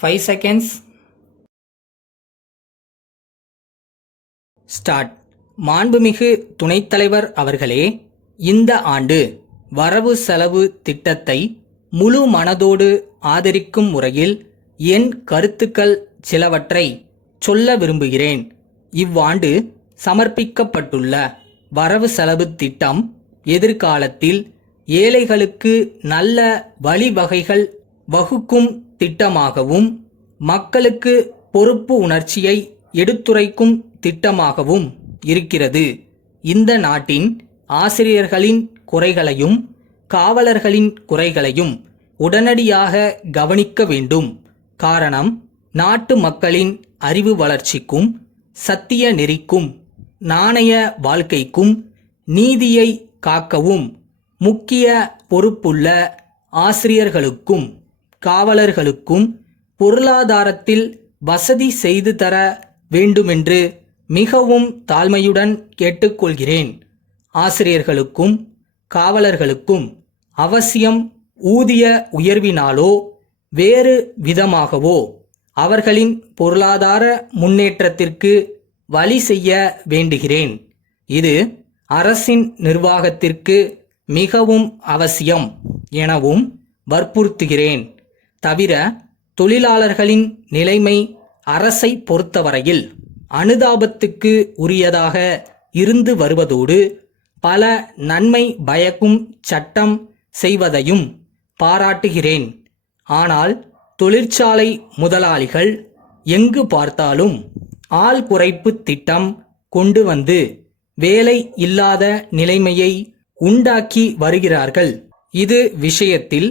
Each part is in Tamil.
5 seconds. ஸ்டார்ட். மாண்புமிகு துணைத் தலைவர் அவர்களே, இந்த ஆண்டு வரவு செலவு திட்டத்தை முழு மனதோடு ஆதரிக்கும் முறையில் என் கருத்துக்கள் சிலவற்றை சொல்ல விரும்புகிறேன். இவ்வாண்டு சமர்ப்பிக்கப்பட்டுள்ள வரவு செலவு திட்டம் எதிர்காலத்தில் ஏழைகளுக்கு நல்ல வழிவகைகள் வகுக்கும் திட்டமாகவும் மக்களுக்கு பொறுப்பு உணர்ச்சியை எடுத்துரைக்கும் திட்டமாகவும் இருக்கிறது. இந்த நாட்டின் ஆசிரியர்களின் குறைகளையும் காவலர்களின் குறைகளையும் உடனடியாக கவனிக்க வேண்டும். காரணம், நாட்டு மக்களின் அறிவு வளர்ச்சிக்கும் சத்திய நெறிக்கும் நாணய வாழ்க்கைக்கும் நீதியை காக்கவும் முக்கிய பொறுப்புள்ள ஆசிரியர்களுக்கும் காவலர்களுக்கும் பொருளாதாரத்தில் வசதி செய்து தர வேண்டுமென்று மிகவும் தாழ்மையுடன் கேட்டுக்கொள்கிறேன். ஆசிரியர்களுக்கும் காவலர்களுக்கும் அவசியம் ஊதிய உயர்வினாலோ வேறு விதமாகவோ அவர்களின் பொருளாதார முன்னேற்றத்திற்கு வழி செய்ய வேண்டுகிறேன். இது அரசின் நிர்வாகத்திற்கு மிகவும் அவசியம் எனவும் வற்புறுத்துகிறேன். தவிர தொழிலாளர்களின் நிலைமை அரசை பொறுத்தவரையில் அனுதாபத்துக்கு உரியதாக இருந்து வருவதோடு பல நன்மை பயக்கும் சட்டம் செய்வதையும் பாராட்டுகிறேன். ஆனால் தொழிற்சாலை முதலாளிகள் எங்கு பார்த்தாலும் ஆள் குறைப்பு திட்டம் கொண்டு வந்து வேலை இல்லாத நிலைமையை உண்டாக்கி வருகிறார்கள். இது விஷயத்தில்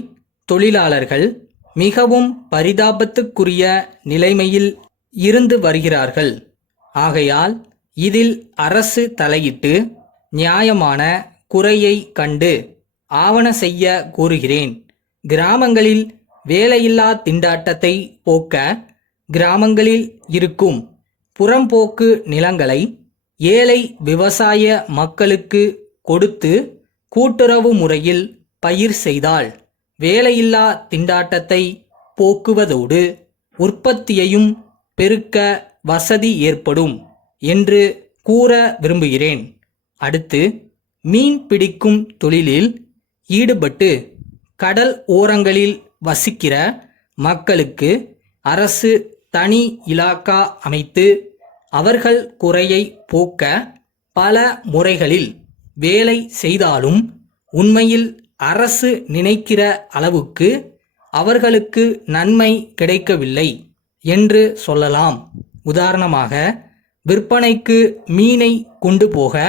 தொழிலாளர்கள் மிகவும் பரிதாபத்துக்குரிய நிலைமையில் இருந்து வருகிறார்கள். ஆகையால் இதில் அரசு தலையிட்டு நியாயமான குறையை கண்டு ஆவண செய்ய கோருகிறேன். கிராமங்களில் வேலையில்லா திண்டாட்டத்தை போக்க கிராமங்களில் இருக்கும் புறம்போக்கு நிலங்களை ஏழை விவசாய மக்களுக்கு கொடுத்து கூட்டுறவு முறையில் பயிர் செய்தால் வேலையில்லா திண்டாட்டத்தை போக்குவதோடு உற்பத்தியையும் பெருக்க வசதி ஏற்படும் என்று கூற விரும்புகிறேன். அடுத்து, மீன் பிடிக்கும் தொழிலில் ஈடுபட்டு கடல் ஓரங்களில் வசிக்கிற மக்களுக்கு அரசு தனி இலாக்கா அமைத்து அவர்கள் குறையை போக்க பல முறைகளில் வேலை செய்தாலும் உண்மையில் அரசு நினைக்கிற அளவுக்கு அவர்களுக்கு நன்மை கிடைக்கவில்லை என்று சொல்லலாம். உதாரணமாக, விற்பனைக்கு மீனை கொண்டு போக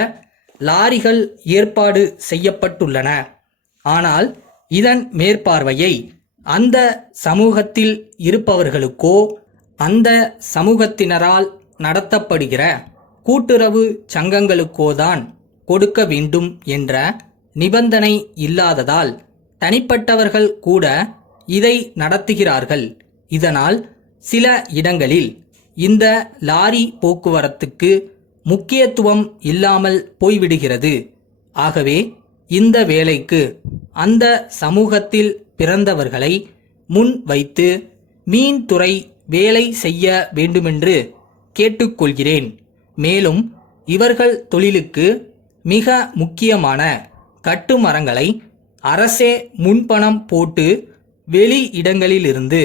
லாரிகள் ஏற்பாடு செய்யப்பட்டுள்ளன. ஆனால் இதன் மேற்பார்வையை அந்த சமூகத்தில் இருப்பவர்களுக்கோ அந்த சமூகத்தினரால் நடத்தப்படுகிற கூட்டுறவு சங்கங்களுக்கோதான் கொடுக்க வேண்டும் என்ற நிபந்தனை இல்லாததால் தனிப்பட்டவர்கள் கூட இதை நடத்துகிறார்கள். இதனால் சில இடங்களில் இந்த லாரி போக்குவரத்துக்கு முக்கியத்துவம் இல்லாமல் போய்விடுகிறது. ஆகவே இந்த வேலைக்கு அந்த சமூகத்தில் பிறந்தவர்களை முன் வைத்து மீன்துறை வேலை செய்ய வேண்டுமென்று கேட்டுக்கொள்கிறேன். மேலும் இவர்கள் தொழிலுக்கு மிக முக்கியமான கட்டுமரங்களை அரசே முன்பணம் போட்டு வெளி இடங்களிலிருந்து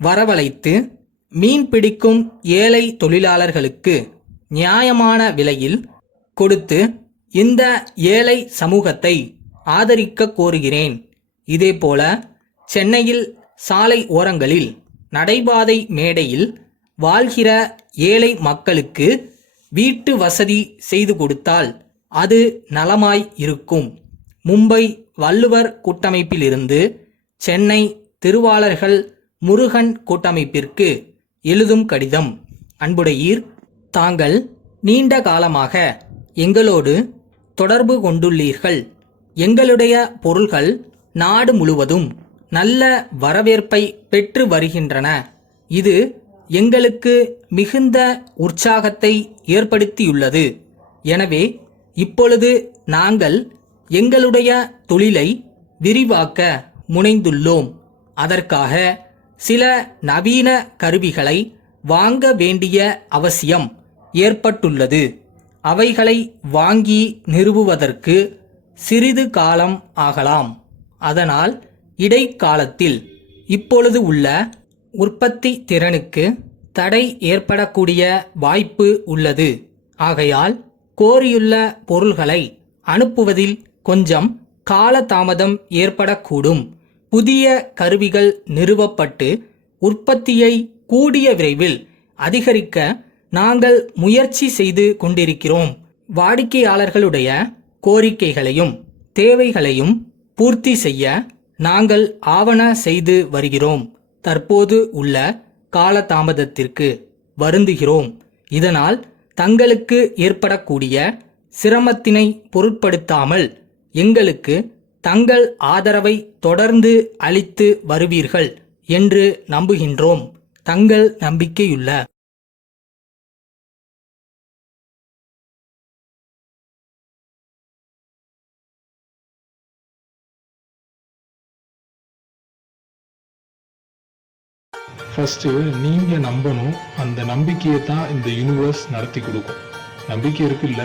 வரவழைத்து மீன் பிடிக்கும் ஏழை தொழிலாளர்களுக்கு நியாயமான விலையில் கொடுத்து இந்த ஏழை சமூகத்தை ஆதரிக்க கோருகிறேன். இதேபோல சென்னையில் சாலை ஓரங்களில் நடைபாதை மேடையில் வாழ்கிற ஏழை மக்களுக்கு வீட்டு வசதி செய்து கொடுத்தால் அது நலமாய் இருக்கும். மும்பை வள்ளுவர் கூட்டமைப்பிலிருந்து சென்னை திருவாளர்கள் முருகன் கூட்டமைப்பிற்கு எழுதும் கடிதம். அன்புடையீர், தாங்கள் நீண்ட காலமாக எங்களோடு தொடர்பு கொண்டுள்ளீர்கள். எங்களுடைய பொருள்கள் நாடு முழுவதும் நல்ல வரவேற்பை பெற்று வருகின்றன. இது எங்களுக்கு மிகுந்த உற்சாகத்தை ஏற்படுத்தியுள்ளது. எனவே இப்பொழுது நாங்கள் எங்களுடைய தொழிலை விரிவாக்க முனைந்துள்ளோம். அதற்காக சில நவீன கருவிகளை வாங்க வேண்டிய அவசியம் ஏற்பட்டுள்ளது. அவைகளை வாங்கி நிறுவுவதற்கு சிறிது காலம் ஆகலாம். அதனால் இடைக்காலத்தில் இப்பொழுது உள்ள உற்பத்தி திறனுக்கு தடை ஏற்படக்கூடிய வாய்ப்பு உள்ளது. ஆகையால் கோரியுள்ள பொருள்களை அனுப்புவதில் கொஞ்சம் காலதாமதம் ஏற்படக்கூடும். புதிய கருவிகள் நிறுவப்பட்டு உற்பத்தியை கூடிய விரைவில் அதிகரிக்க நாங்கள் முயற்சி செய்து கொண்டிருக்கிறோம். வாடிக்கையாளர்களுடைய கோரிக்கைகளையும் தேவைகளையும் பூர்த்தி செய்ய நாங்கள் ஆவண செய்து வருகிறோம். தற்போது உள்ள காலதாமதத்திற்கு வருந்துகிறோம். இதனால் தங்களுக்கு ஏற்படக்கூடிய சிரமத்தினை பொருட்படுத்தாமல் எங்களுக்கு தங்கள் ஆதரவை தொடர்ந்து அளித்து வருவீர்கள் என்று நம்புகின்றோம். தங்கள் நம்பிக்கையுள்ள ஃபஸ்ட்டு நீங்கள் நம்பணும். அந்த நம்பிக்கையை தான் இந்த யூனிவர்ஸ் நடத்தி கொடுக்கும். நம்பிக்கை இருக்குல்ல?